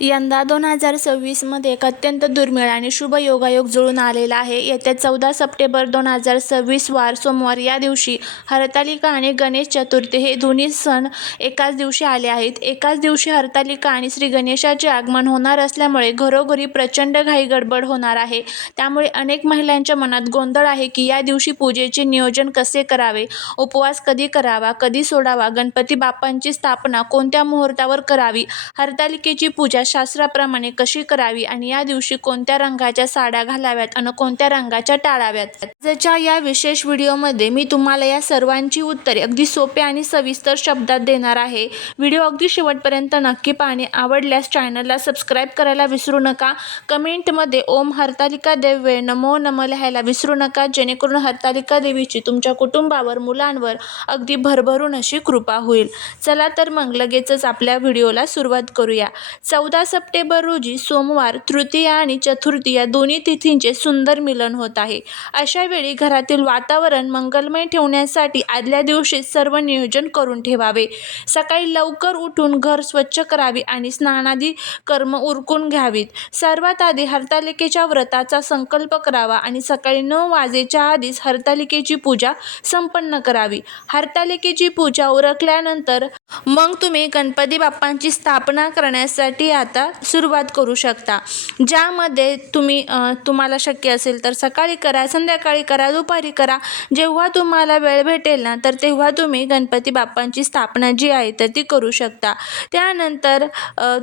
यंदा 2026मध्ये एक अत्यंत दुर्मिळ आणि शुभ योगायोग जुळून आलेला आहे. येत्या 14 सप्टेंबर 2026 वार सोमवार या दिवशी हरतालिका आणि गणेश चतुर्थी हे दोन्ही सण एकाच दिवशी आले आहेत. एकाच दिवशी हरतालिका आणि श्री गणेशाचे आगमन होणार असल्यामुळे घरोघरी प्रचंड घाईगडबड होणार आहे. त्यामुळे अनेक महिलांच्या मनात गोंधळ आहे की या दिवशी पूजेचे नियोजन कसे करावे, उपवास कधी करावा, कधी सोडावा, गणपती बाप्पांची स्थापना कोणत्या मुहूर्तावर करावी, हरतालिकेची पूजा शास्त्राप्रमाणे कशी करावी आणि या दिवशी कोणत्या रंगाच्या साड्या घालाव्यात आणि कोणत्या रंगाच्या टाळाव्यात. आजच्या या विशेष व्हिडिओमध्ये मी तुम्हाला या सर्वांची उत्तरे अगदी सोप्या आणि सविस्तर शब्दात देणार आहे. व्हिडिओ अगदी शेवटपर्यंत नक्की पाहणे. आवडल्यास चॅनलला सबस्क्राईब करायला विसरू नका. कमेंटमध्ये ओम हरतालिका देवे नमो नमः लिहायला विसरू नका, जेणेकरून हरतालिका देवीची तुमच्या कुटुंबावर, मुलांवर अगदी भरभरून अशी कृपा होईल. चला तर मग लगेचच आपल्या व्हिडिओला सुरुवात करूया. 14 सप्टेंबर रोजी सोमवार, तृतीया आणि चतुर्थी या दोन्ही तिथींचे सुंदर मिलन होत आहे. अशा वेळी घरातील वातावरण मंगलमय ठेवण्यासाठी आदल्या दिवशी सर्व नियोजन करून ठेवावे. सकाळी लवकर उठून घर स्वच्छ करावे आणि स्नानादी कर्म उरकून घ्यावीत. सर्वात आधी हरतालिकेच्या व्रताचा संकल्प करावा आणि सकाळी 9 वाजेच्या आधीच हरतालिकेची पूजा संपन्न करावी. हरतालिकेची पूजा उरकल्यानंतर मग तुम्ही गणपती बाप्पांची स्थापना करण्यासाठी आता सुरुवात करू शकता. ज्यामध्ये तुम्हाला शक्य असेल तर सकाळी करा, संध्याकाळी करा, दुपारी करा, जेव्हा तुम्हाला वेळ भेटेल ना तर तेव्हा तुम्ही गणपती बाप्पांची स्थापना जी आहे तर ती करू शकता. त्यानंतर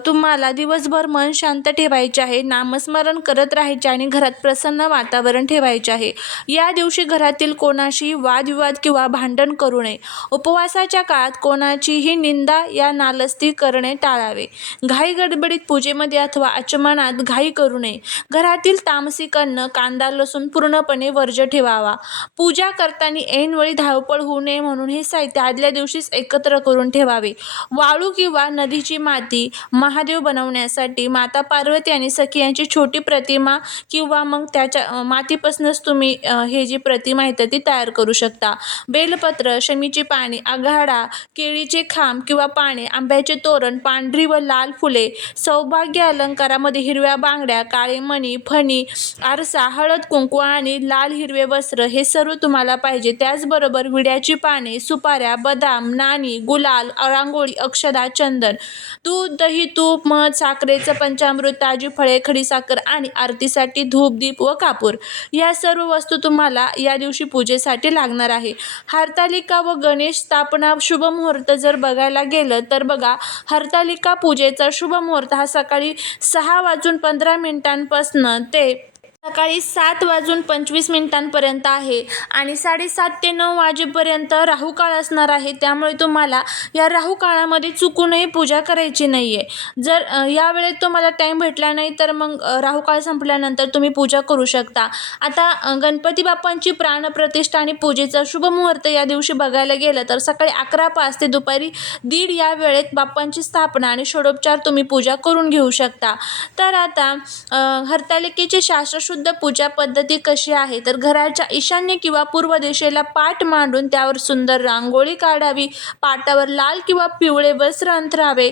तुम्हाला दिवसभर मन शांत ठेवायचे आहे, नामस्मरण करत राहायचे आणि घरात प्रसन्न वातावरण ठेवायचे आहे. या दिवशी घरातील कोणाशी वादविवाद किंवा भांडण करू नये. उपवासाच्या काळात कोणाचीही निंदा या नालस्ती करणे टाळावे. घाई गडबडीत पूजेमध्ये अथवा आचमनात घाई करू नये. घरातील तामसिक अन्न, कांदा, लसूण पूर्णपणे वर्ज्य ठेवावा. पूजा करताना ऐनवेळी धावपळ होऊ नये म्हणून हे साहित्य आदल्या दिवशीच एकत्र करून ठेवावे. वाळू किंवा नदीची माती महादेव बनवण्यासाठी माता पार्वती आणि सखी यांची छोटी प्रतिमा किंवा मग त्याच्या मातीपासूनच तुम्ही हे जी प्रतिमा आहे तर ती तयार करू शकता. बेलपत्र, शमीची पाने, आघाडा, केळीचे खांब किंवा पाने, आंब्याचे तोरण, पांढरी व लाल फुले, सौभाग्य अलंकारामध्ये हिरव्या बांगड्या, काळे मणी, फणी, आरसा, हळद कुंकू आणि लाल हिरवे वस्त्र हे सर्व तुम्हाला पाहिजे. त्याचबरोबर विड्याची पाने, सुपाऱ्या, बदाम, नाणी, गुलाल, रांगोळी, अक्षदा, चंदन, दूध, दही, तूप, मध, साखरेचं पंचामृत, ताजी फळे, खडीसाखर आणि आरतीसाठी धूप, दीप व कापूर या सर्व वस्तू तुम्हाला या दिवशी पूजेसाठी लागणार आहे. हरतालिका व गणेश स्थापना शुभ मुहूर्त जर बघायला गेलं तर बघा, हरतालिका पूजेचा शुभ मुहूर्त हा सकाळी 6:15 ते सकाळी 7:25 आहे आणि 7:30 ते 9 वाजेपर्यंत राहुकाळ असणार आहे. त्यामुळे तुम्हाला या राहुकाळामध्ये चुकूनही पूजा करायची नाही आहे. जर या वेळेत तुम्हाला टाईम भेटला नाही तर मग राहुकाळ संपल्यानंतर तुम्ही पूजा करू शकता. आता गणपती बाप्पांची प्राणप्रतिष्ठा आणि पूजेचा शुभ मुहूर्त या दिवशी बघायला गेलं तर सकाळी 11:05 ते दुपारी 1:30 या वेळेत बाप्पांची स्थापना आणि षोडोपचार तुम्ही पूजा करून घेऊ शकता. तर आता हरतालिकेची शास्त्रशुद्ध पूजा पद्धती कशी आहे तर घराच्या ईशान्य किंवा पूर्व दिशेला पाट मांडून त्यावर सुंदर रांगोळी काढावी. पाटावर लाल किंवा पिवळे वस्त्र अंथरावे.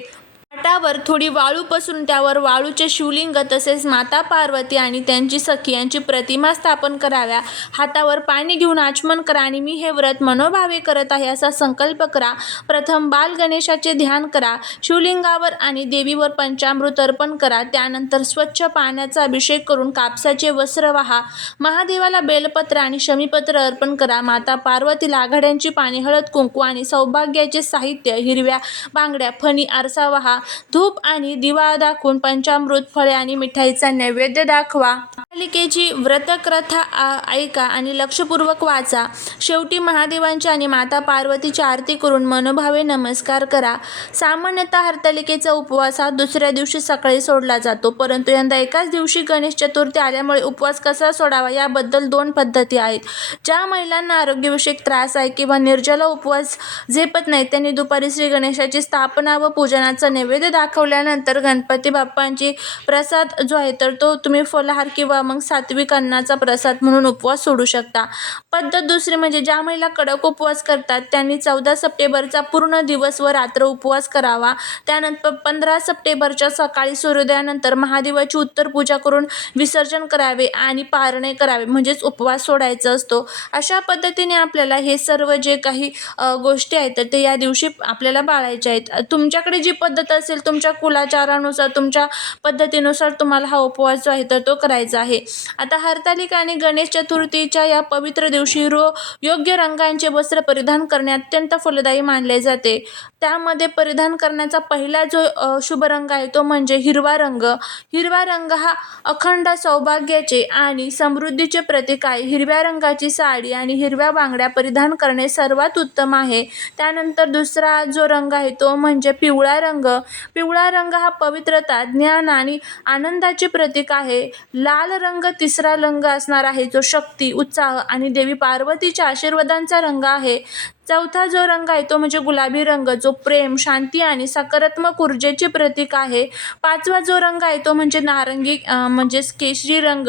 पाटावर थोडी वाळू पसरून त्यावर वाळूचे शिवलिंग तसेच माता पार्वती आणि त्यांची सखी यांची प्रतिमा स्थापन कराव्या. हातावर पाणी घेऊन आचमन करा आणि मी हे व्रत मनोभावे करत आहे असा संकल्प करा. प्रथम बाल गणेशाचे ध्यान करा. शिवलिंगावर आणि देवीवर पंचामृत अर्पण करा. त्यानंतर स्वच्छ पाण्याचा अभिषेक करून कापसाचे वस्त्र वाहा. महादेवाला बेलपत्र आणि शमीपत्र अर्पण करा. माता पार्वतीला आघाड्यांची पाने, हळद कुंकू आणि सौभाग्याचे साहित्य, हिरव्या बांगड्या, फणी, आरसा वाहा. धूप आणि दिवा दाखवून पंचामृत, फळे आणि मिठाईचा नैवेद्य दाखवा. हरतालिकेची व्रतकथा ऐका आणि लक्षपूर्वक वाचा. शेवटी महादेवांची आणि माता पार्वतीची आरती करून मनोभावे नमस्कार करा. सामान्यतः हरतालिकेचा उपवास हा दुसऱ्या दिवशी सकाळी सोडला जातो, परंतु यंदा एकाच दिवशी गणेश चतुर्थी आल्यामुळे उपवास कसा सोडावा याबद्दल 2 पद्धती आहेत. ज्या महिलांना आरोग्यविषयक त्रास आहे किंवा निर्जला उपवास झेपत नाही त्यांनी दुपारी श्री गणेशाची स्थापना व पूजनाचा नैवेद्य नैवेद्य दाखवल्यानंतर गणपती बाप्पांची प्रसाद जो आहे तर तो तुम्ही फलाहार किंवा मग सात्विक अन्नाचा प्रसाद म्हणून उपवास सोडू शकता. पद्धत दुसरी म्हणजे ज्या महिला कडक उपवास करतात त्यांनी 14 सप्टेंबरचा पूर्ण दिवस व रात्र उपवास करावा. त्यानंतर 15 सप्टेंबरच्या सकाळी सूर्योदयानंतर महादेवाची उत्तर पूजा करून विसर्जन करावे आणि पारणे करावे म्हणजेच उपवास सोडायचा असतो. अशा पद्धतीने आपल्याला हे सर्व जे काही गोष्टी आहेत तर ते या दिवशी आपल्याला पाळायच्या आहेत. तुमच्याकडे जी पद्धत असेल तुमच्या कुलाचारानुसार तुमच्या पद्धतीनुसार तुम्हाला हा उपवास जो आहे तर तो करायचा आहे. आता हरतालिका आणि गणेश चतुर्थीच्या या पवित्र दिवशी योग्य रंगांचे वस्त्र परिधान करणे अत्यंत फलदायी मानले जाते. त्यामध्ये परिधान करण्याचा पहिला जो शुभ रंग आहे तो म्हणजे हिरवा रंग. हिरवा रंग हा अखंड सौभाग्याचे आणि समृद्धीचे प्रतीक आहे. हिरव्या रंगाची साडी आणि हिरव्या बांगड्या परिधान करणे सर्वात उत्तम आहे. त्यानंतर दुसरा जो रंग आहे तो म्हणजे पिवळा रंग. पिवळा रंग हा पवित्रता, ज्ञान आणि आनंदाचे प्रतीक आहे. लाल रंग तिसरा रंग असणार आहे जो शक्ती, उत्साह आणि देवी पार्वतीच्या आशीर्वादांचा रंग आहे. चौथा जो रंग आहे तो म्हणजे गुलाबी रंग जो प्रेम, शांती आणि सकारात्मक ऊर्जेचे प्रतीक आहे. पाचवा जो रंग आहे तो म्हणजे नारंगी म्हणजेच केशरी रंग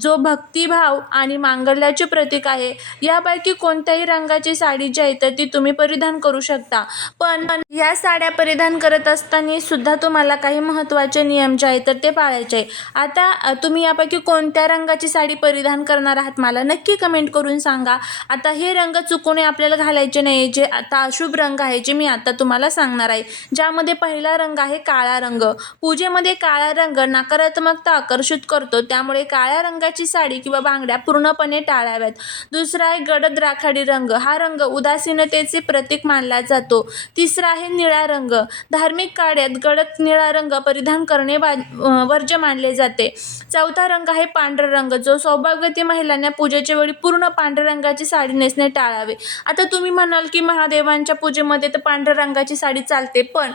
जो भक्तिभाव आणि मांगल्याचे प्रतीक आहे. यापैकी कोणत्याही रंगाची साडी जी आहे तर ती तुम्ही परिधान करू शकता. पण या साड्या परिधान करत असताना सुद्धा तुम्हाला काही महत्त्वाचे नियम जे आहेत तर ते पाळायचे आहे. आता तुम्ही यापैकी कोणत्या रंगाची साडी परिधान करणार आहात मला नक्की कमेंट करून सांगा. आता हे रंग चुकून आपल्याला घालायचे नाही जे आता अशुभ रंग आहे जे मी आता तुम्हाला सांगणार आहे. ज्यामध्ये पहिला रंग आहे काळा रंग. पूजेमध्ये काळा रंग नकारात्मकता आकर्षित करतो त्यामुळे काळ्या रंगाची साडी किंवा बांगड्या पूर्णपणे टाळाव्यात. दुसरा आहे गडद राखाडी रंग. हा रंग उदासीनतेचे प्रतीक मानला जातो. तिसरा आहे निळा रंग. धार्मिक कार्यात गडद निळा रंग परिधान करणे वर्ज्य मानले जाते. चौथा रंग आहे पांढरा रंग जो सौभाग्यवती महिलांना पूजेच्या वेळी पूर्ण पांढऱ्या रंगाची साडी नेसणे टाळावे. आता तुम्ही म्हणाल की महादेवांच्या पूजेमध्ये तर पांढऱ्या रंगाची साडी चालते पण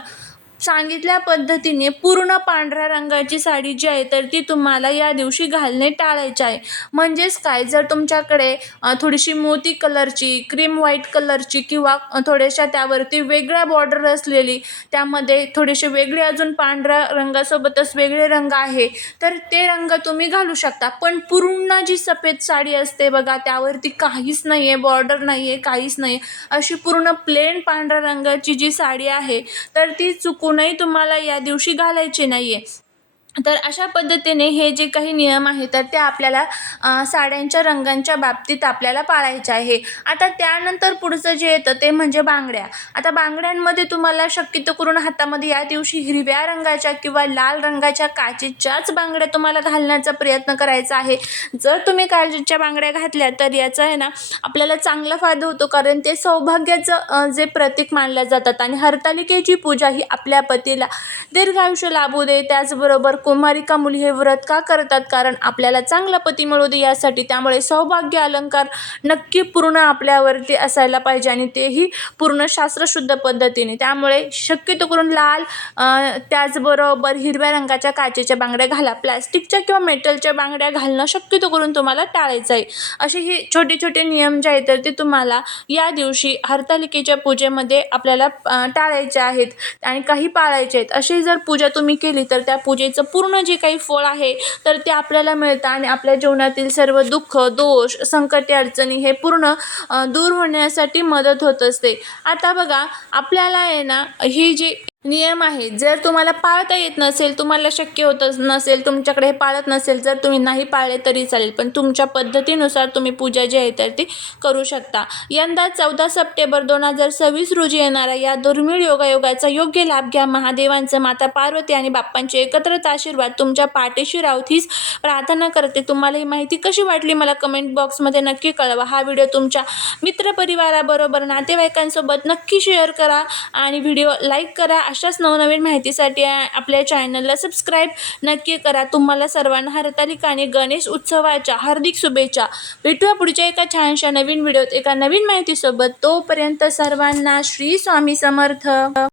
सांगितल्या पद्धतीने पूर्ण पांढऱ्या रंगाची साडी जी आहे तर ती तुम्हाला या दिवशी घालणे टाळायचे आहे. म्हणजेच काय जर तुमच्याकडे थोडीशी मोती कलरची, क्रीम व्हाईट कलरची किंवा थोड्याशा त्यावरती वेगळ्या बॉर्डर असलेली त्यामध्ये थोडेसे वेगळे अजून पांढऱ्या रंगासोबतच वेगळे रंग आहे तर ते रंग तुम्ही घालू शकता. पण पूर्ण जी सफेद साडी असते बघा त्यावरती काहीच नाही आहे, बॉर्डर नाही आहे, काहीच नाही, अशी पूर्ण प्लेन पांढऱ्या रंगाची जी साडी आहे तर ती चुकूनही तुम्हाला या दिवशी घालायची नाही आहे. तर अशा पद्धतीने हे जे काही नियम आहेत तर ते आपल्याला साड्यांच्या रंगांच्या बाबतीत आपल्याला पाळायचे आहे. आता त्यानंतर पुढचं जे येतं ते म्हणजे बांगड्या. आता बांगड्यांमध्ये तुम्हाला शक्यतो करून हातामध्ये या दिवशी हिरव्या रंगाच्या किंवा लाल रंगाच्या काचेच्याच बांगड्या तुम्हाला घालण्याचा प्रयत्न करायचा आहे. जर तुम्ही काचेच्या बांगड्या घातल्या तर याचा आहे ना आपल्याला चांगला फायदा होतो कारण ते सौभाग्याचं जे प्रतीक मानल्या जातात आणि हरतालिकेची पूजा ही आपल्या पतीला दीर्घायुष्य लाभू दे. त्याचबरोबर कुमारिका मुली हे व्रत का करतात कारण आपल्याला चांगला पती मिळू दे यासाठी. त्यामुळे सौभाग्य अलंकार नक्की पूर्ण आपल्यावरती असायला पाहिजे आणि तेही पूर्ण शास्त्रशुद्ध पद्धतीने. त्यामुळे शक्यतो करून लाल त्याचबरोबर हिरव्या रंगाच्या काचेच्या बांगड्या घाला. प्लॅस्टिकच्या किंवा मेटलच्या बांगड्या घालणं शक्यतो करून तुम्हाला टाळायचं आहे. असे हे छोटे छोटे नियम जे आहेत तर ते तुम्हाला या दिवशी हरतालिकेच्या पूजेमध्ये आपल्याला टाळायचे आहेत आणि काही पाळायचे आहेत. अशी जर पूजा तुम्ही केली तर त्या पूजेचं पूर्ण जे काही फळ आहे तर ते आपल्याला मिळतं आणि आपल्या जीवनातील सर्व दुःख, दोष, संकटे, अडचणी हे पूर्ण दूर होण्यासाठी मदत होत असते. आता बघा आपल्याला आहे ना ही जी नियम आहे जर तुम्हाला पाळता येत नसेल, तुम्हाला शक्य होत नसेल, तुमच्याकडे हे पाळत नसेल, जर तुम्ही नाही पाळले तरी चालेल पण तुमच्या पद्धतीनुसार तुम्ही पूजा जी आहे तर ती करू शकता. यंदा 14 सप्टेंबर 2026 रोजी येणाऱ्या या दुर्मिळ योगायोगाचा योग्य लाभ घ्या. महादेवांचं, माता पार्वती आणि बाप्पांचे एकत्रित आशीर्वाद तुमच्या पाठीशी राहूत हीच प्रार्थना करते. तुम्हाला ही माहिती कशी वाटली मला कमेंट बॉक्समध्ये नक्की कळवा. हा व्हिडिओ तुमच्या मित्रपरिवाराबरोबर, नातेवाईकांसोबत नक्की शेअर करा आणि व्हिडिओ लाईक करा. अशाच नवनवीन माहितीसाठी आपल्या चॅनलला सबस्क्राईब नक्की करा. तुम्हाला सर्वांना हरतालिका आणि गणेश उत्सवाच्या हार्दिक शुभेच्छा. भेटूया पुढच्या एका छानशा नवीन व्हिडिओत एका नवीन माहितीसोबत. तोपर्यंत सर्वांना श्री स्वामी समर्थ.